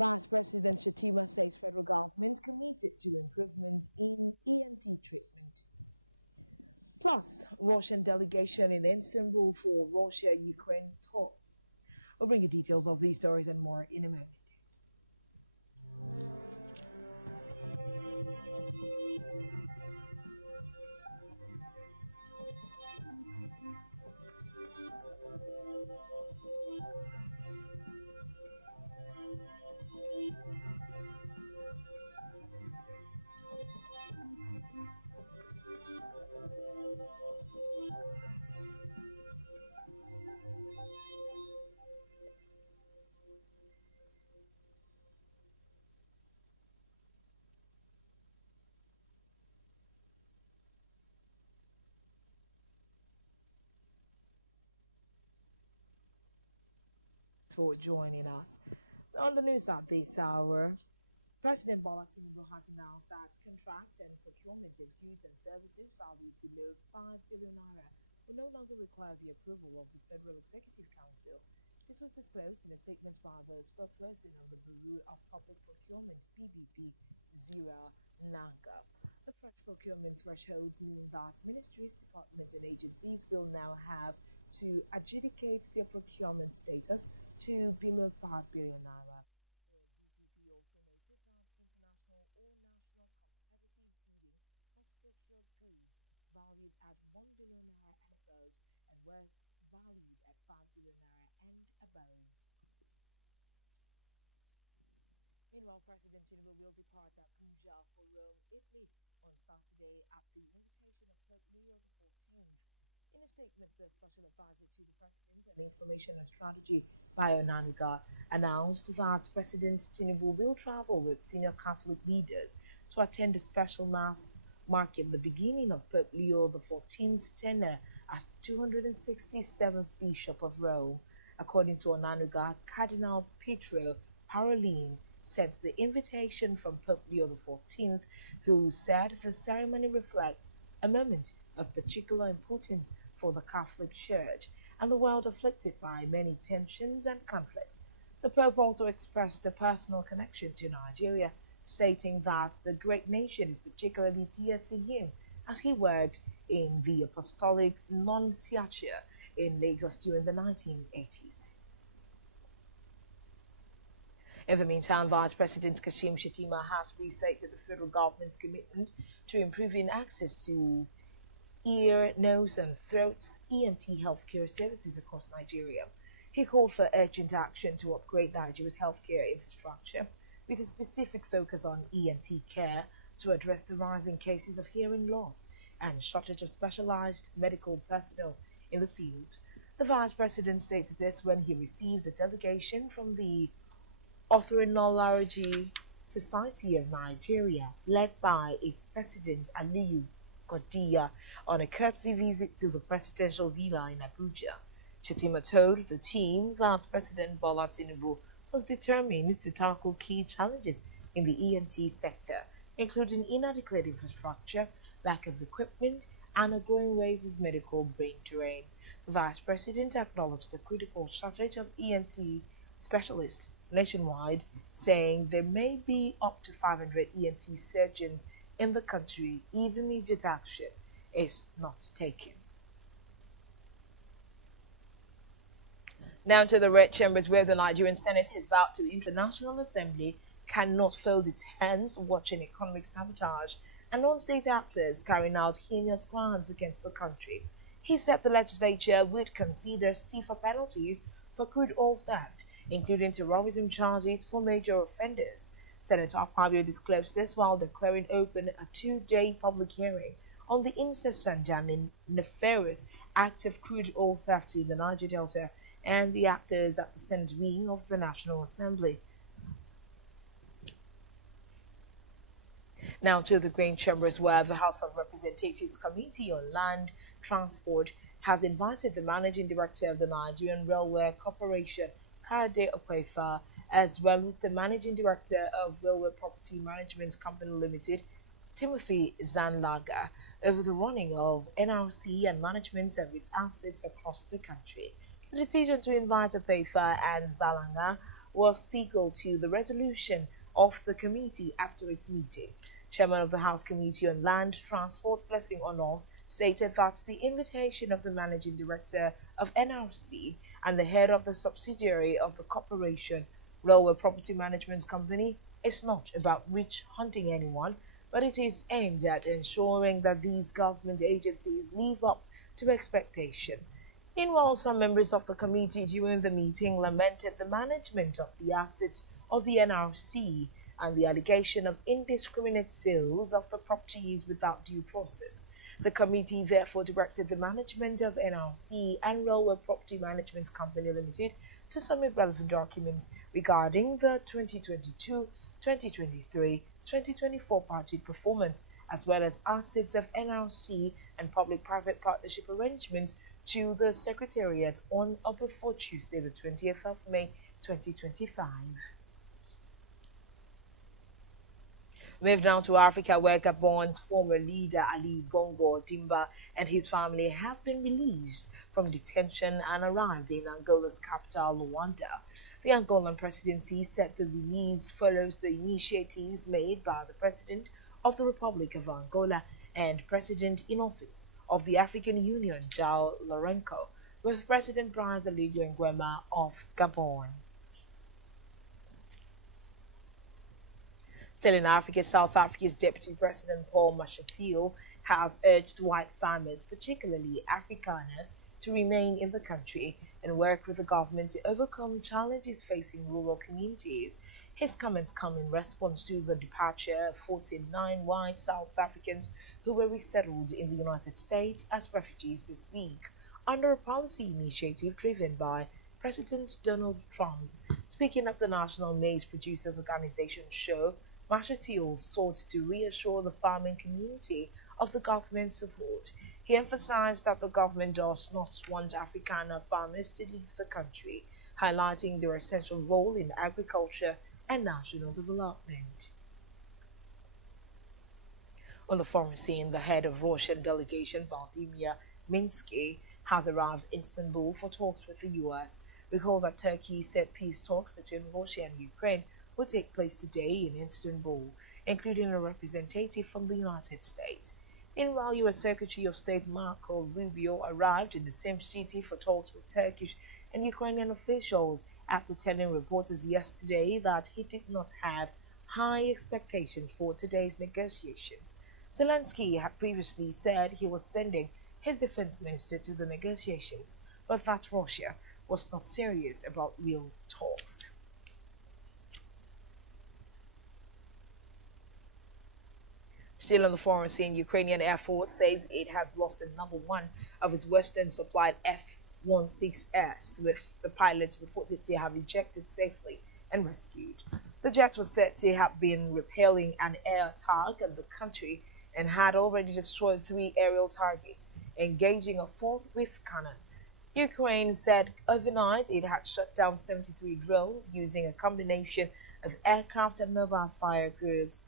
Vice President Shettima says federal government committed to improvement in ENT treatment. Plus, Russian delegation in Istanbul for Russia-Ukraine talks. We'll bring you details of these stories and more in a moment. For joining us. On the news at this hour, President Bola Tinubu has announced that contracts and procurement in goods and services valued below 5 billion naira will no longer require the approval of the Federal Executive Council. This was disclosed in a statement by the spokesperson of the Bureau of Public Procurement (BPP), Zira Naga. The fresh procurement thresholds mean that ministries, departments, and agencies will now have to adjudicate their procurement status to below 5 billion naira. The BPP also noted that international or national competitive bidding must procure goods valued at 1 billion naira and above and works valued at 5 billion naira and above. Meanwhile, President Tinubu will depart Abuja for Rome, Italy on Saturday at the invitation of Pope Leo XIV. In a statement, the special advisor to the president on information and strategy, Bayo Onanuga, announced that President Tinubu will travel with senior Catholic leaders to attend a special mass marking the beginning of Pope Leo XIV's tenure as 267th Bishop of Rome. According to Onanuga, Cardinal Pietro Parolin sent the invitation from Pope Leo XIV, who said the ceremony reflects a moment of particular importance for the Catholic Church and the world afflicted by many tensions and conflicts. The Pope also expressed a personal connection to Nigeria, stating that the great nation is particularly dear to him as he worked in the Apostolic Nunciature in Lagos during the 1980s. In the meantime, Vice President Kashim Shettima has restated the federal government's commitment to improving access to ear, nose, and throat ENT healthcare services across Nigeria. He called for urgent action to upgrade Nigeria's healthcare infrastructure with a specific focus on ENT care to address the rising cases of hearing loss and shortage of specialized medical personnel in the field. The Vice President stated this when he received a delegation from the Othorinolaryngology Society of Nigeria, led by its President Aliyu Godiya, on a courtesy visit to the presidential villa in Abuja. Shettima told the team that President Bola Tinubu was determined to tackle key challenges in the ENT sector, including inadequate infrastructure, lack of equipment, and a growing wave of medical brain drain. The Vice President acknowledged the critical shortage of ENT specialists nationwide, saying there may be up to 500 ENT surgeons in the country if immediate action is not taken. Now to the red chambers, where the Nigerian Senate has vowed to International Assembly cannot fold its hands watching economic sabotage and non-state actors carrying out heinous crimes against the country. He said the legislature would consider stiffer penalties for crude oil theft, including terrorism charges for major offenders. Senator Akpabio disclosed this while declaring open a 2-day public hearing on the incessant and nefarious act of crude oil theft in the Niger Delta and the actors at the Senate wing of the National Assembly. Now to the grain chambers, where the House of Representatives Committee on Land Transport has invited the Managing Director of the Nigerian Railway Corporation, Kayode Okwefa, as well as the Managing Director of Railway Property Management Company Limited, Timothy Zanlaga, over the running of NRC and management of its assets across the country. The decision to invite Okwefa and Zalanga was equal to the resolution of the committee after its meeting. Chairman of the House Committee on Land Transport, Blessing Ono, stated that the invitation of the Managing Director of NRC and the head of the subsidiary of the corporation, Railway Property Management Company, is not about witch hunting anyone, but it is aimed at ensuring that these government agencies live up to expectation. Meanwhile, some members of the committee during the meeting lamented the management of the assets of the NRC and the allegation of indiscriminate sales of the properties without due process. The committee therefore directed the management of NRC and Railway Property Management Company Limited to submit relevant documents regarding the 2022, 2023, 2024 budget performance, as well as assets of NRC and public-private partnership arrangements to the Secretariat on or before Tuesday, the 20th of May, 2025. Move now to Africa, where Gabon's former leader Ali Bongo Dimba and his family have been released from detention and arrived in Angola's capital, Luanda. The Angolan presidency said the release follows the initiatives made by the President of the Republic of Angola and President in office of the African Union, João Lourenço, with President Brice Oligui Nguema of Gabon. Still in Africa, South Africa's Deputy President Paul Mashatile has urged white farmers, particularly Afrikaners, to remain in the country and work with the government to overcome challenges facing rural communities. His comments come in response to the departure of 49 white South Africans who were resettled in the United States as refugees this week, under a policy initiative driven by President Donald Trump. Speaking at the National Maize Producers Organization show, Mashatile sought to reassure the farming community of the government's support. He emphasized that the government does not want Afrikaner farmers to leave the country, highlighting their essential role in agriculture and national development. On the foreign scene, the head of Russian delegation, Vladimir Minsky, has arrived in Istanbul for talks with the U.S. Recall that Turkey said peace talks between Russia and Ukraine will take place today in Istanbul, including a representative from the United States. Meanwhile, U.S. Secretary of State Marco Rubio arrived in the same city for talks with Turkish and Ukrainian officials after telling reporters yesterday that he did not have high expectations for today's negotiations. Zelensky had previously said he was sending his defense minister to the negotiations, but that Russia was not serious about real talks. Still on the foreign scene, Ukrainian Air Force says it has lost another one of its Western-supplied F-16s, with the pilots reported to have ejected safely and rescued. The jet was said to have been repelling an air attack on the country and had already destroyed 3 aerial targets, engaging a 4th with cannon. Ukraine said overnight it had shot down 73 drones using a combination of aircraft and mobile fire groups,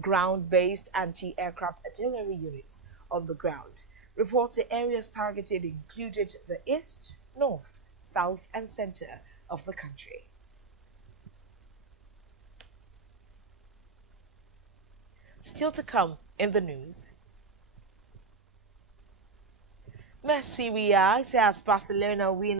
ground-based anti-aircraft artillery units on the ground. Reports the areas targeted included the east, north, south, and center of the country. Still to come in the news. Messi reacts as Barcelona win.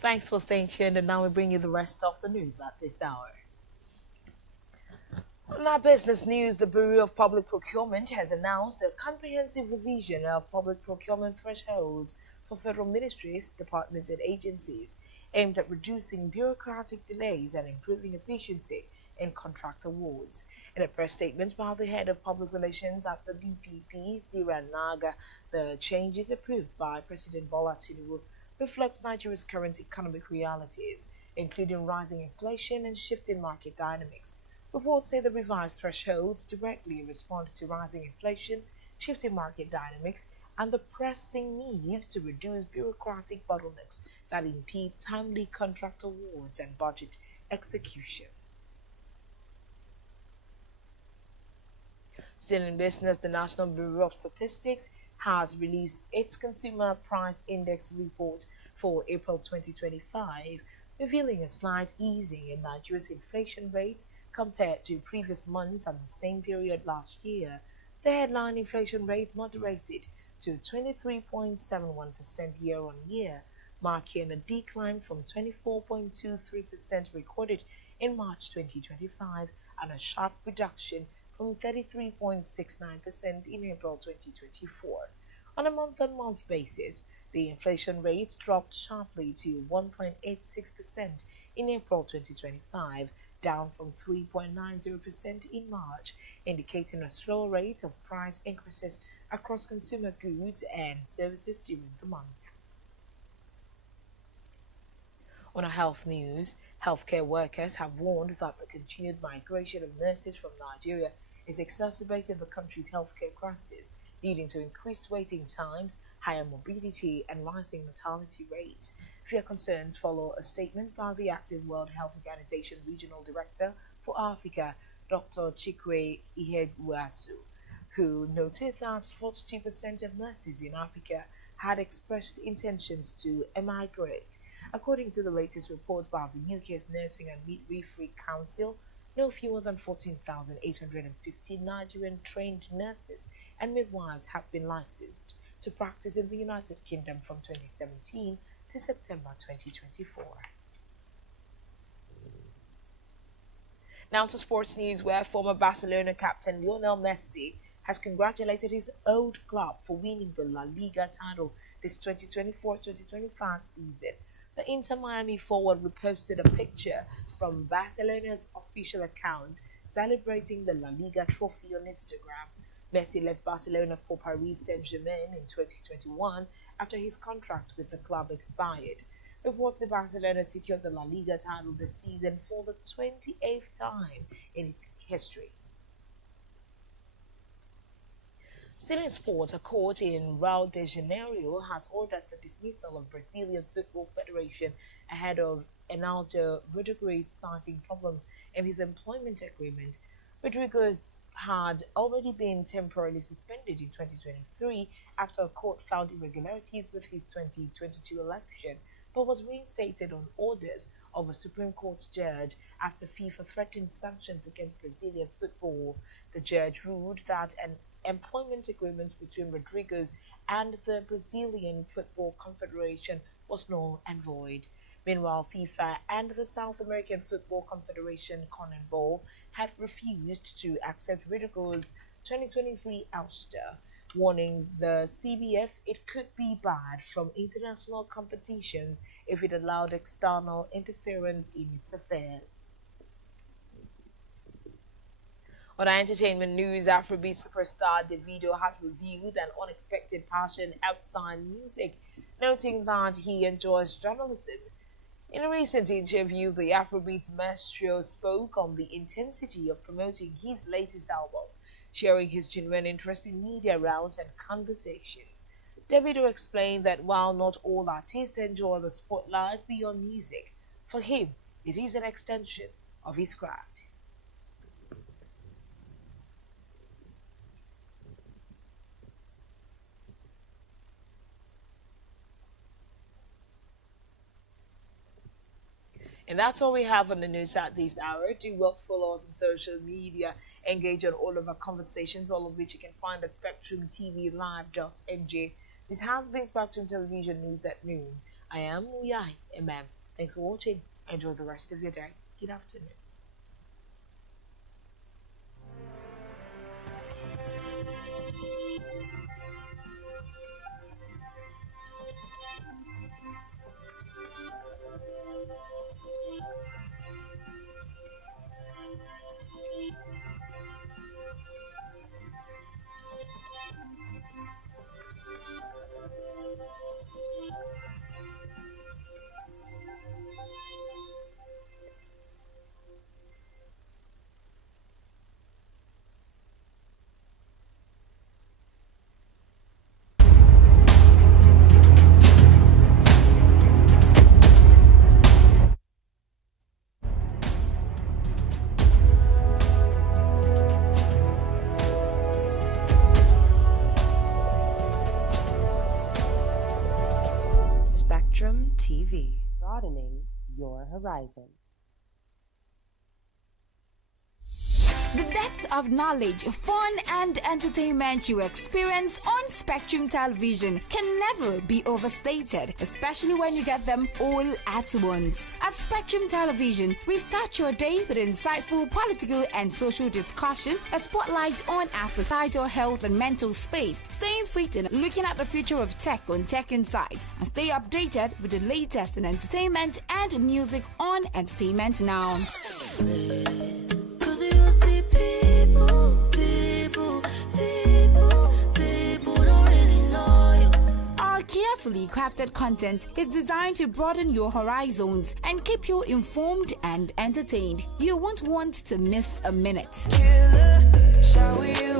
Thanks for staying tuned, and now we bring you the rest of the news at this hour. On our business news, the Bureau of Public Procurement has announced a comprehensive revision of public procurement thresholds for federal ministries, departments, and agencies, aimed at reducing bureaucratic delays and improving efficiency in contract awards. In a press statement by the head of public relations at the BPP, Zira Naga, the changes approved by President Bola Tinubu reflects Nigeria's current economic realities, including rising inflation and shifting market dynamics. Reports say the revised thresholds directly respond to rising inflation, shifting market dynamics, and the pressing need to reduce bureaucratic bottlenecks that impede timely contract awards and budget execution. Still in business, the National Bureau of Statistics has released its Consumer Price Index report for April 2025, revealing a slight easing in Nigeria's inflation rate compared to previous months and the same period last year. The headline inflation rate moderated to 23.71% year on year, marking a decline from 24.23% recorded in March 2025 and a sharp reduction from 33.69% in April 2024. On a month-on-month basis, the inflation rate dropped sharply to 1.86% in April 2025, down from 3.90% in March, indicating a slow rate of price increases across consumer goods and services during the month. On a health news, healthcare workers have warned that the continued migration of nurses from Nigeria is exacerbating the country's healthcare crisis, leading to increased waiting times, higher morbidity, and rising mortality rates. Fear concerns follow a statement by the active World Health Organization Regional Director for Africa, Dr. Chikwe Ihegbuasu, who noted that 42% of nurses in Africa had expressed intentions to emigrate. According to the latest report by the UK's Nursing and Midwifery Council, no fewer than 14,850 Nigerian trained nurses and midwives have been licensed to practice in the United Kingdom from 2017 to September 2024. Now to sports news, where former Barcelona captain Lionel Messi has congratulated his old club for winning the La Liga title this 2024-2025 season. The Inter Miami forward reposted a picture from Barcelona's official account celebrating the La Liga trophy on Instagram. Messi left Barcelona for Paris Saint-Germain in 2021 after his contract with the club expired. Reports that Barcelona secured the La Liga title this season for the 28th time in its history. Still in sport, a court in Rio de Janeiro has ordered the dismissal of Brazilian Football Federation ahead of Enaldo Rodrigues citing problems in his employment agreement. Rodrigues had already been temporarily suspended in 2023 after a court found irregularities with his 2022 election, but was reinstated on orders of a Supreme Court judge after FIFA threatened sanctions against Brazilian football. The judge ruled that an employment agreement between Rodrigues and the Brazilian Football Confederation was null and void. Meanwhile, FIFA and the South American Football Confederation, CONMEBOL, have refused to accept Rodrigues' 2023 ouster, warning the CBF it could be barred from international competitions if it allowed external interference in its affairs. On our entertainment news, Afrobeat superstar Davido has revealed an unexpected passion outside music, noting that he enjoys journalism. In a recent interview, the Afrobeat maestro spoke on the intensity of promoting his latest album, sharing his genuine interest in media rounds and conversation. Davido explained that while not all artists enjoy the spotlight beyond music, for him, it is an extension of his craft. And that's all we have on the news at this hour. Do well to follow us on social media, engage on all of our conversations, all of which you can find at SpectrumTVLive.nj. This has been Spectrum Television News at Noon. I am Uyai Emem. Thanks for watching. Enjoy the rest of your day. Good afternoon. TV, broadening your horizon. The depth of knowledge, fun, and entertainment you experience on Spectrum Television can never be overstated, especially when you get them all at once. At Spectrum Television, we start your day with insightful political and social discussion, a spotlight on Africa, your health and mental space, staying fit and looking at the future of tech on Tech Insights, and stay updated with the latest in entertainment and music on Entertainment Now. Carefully crafted content is designed to broaden your horizons and keep you informed and entertained. You won't want to miss a minute. Killer, shall we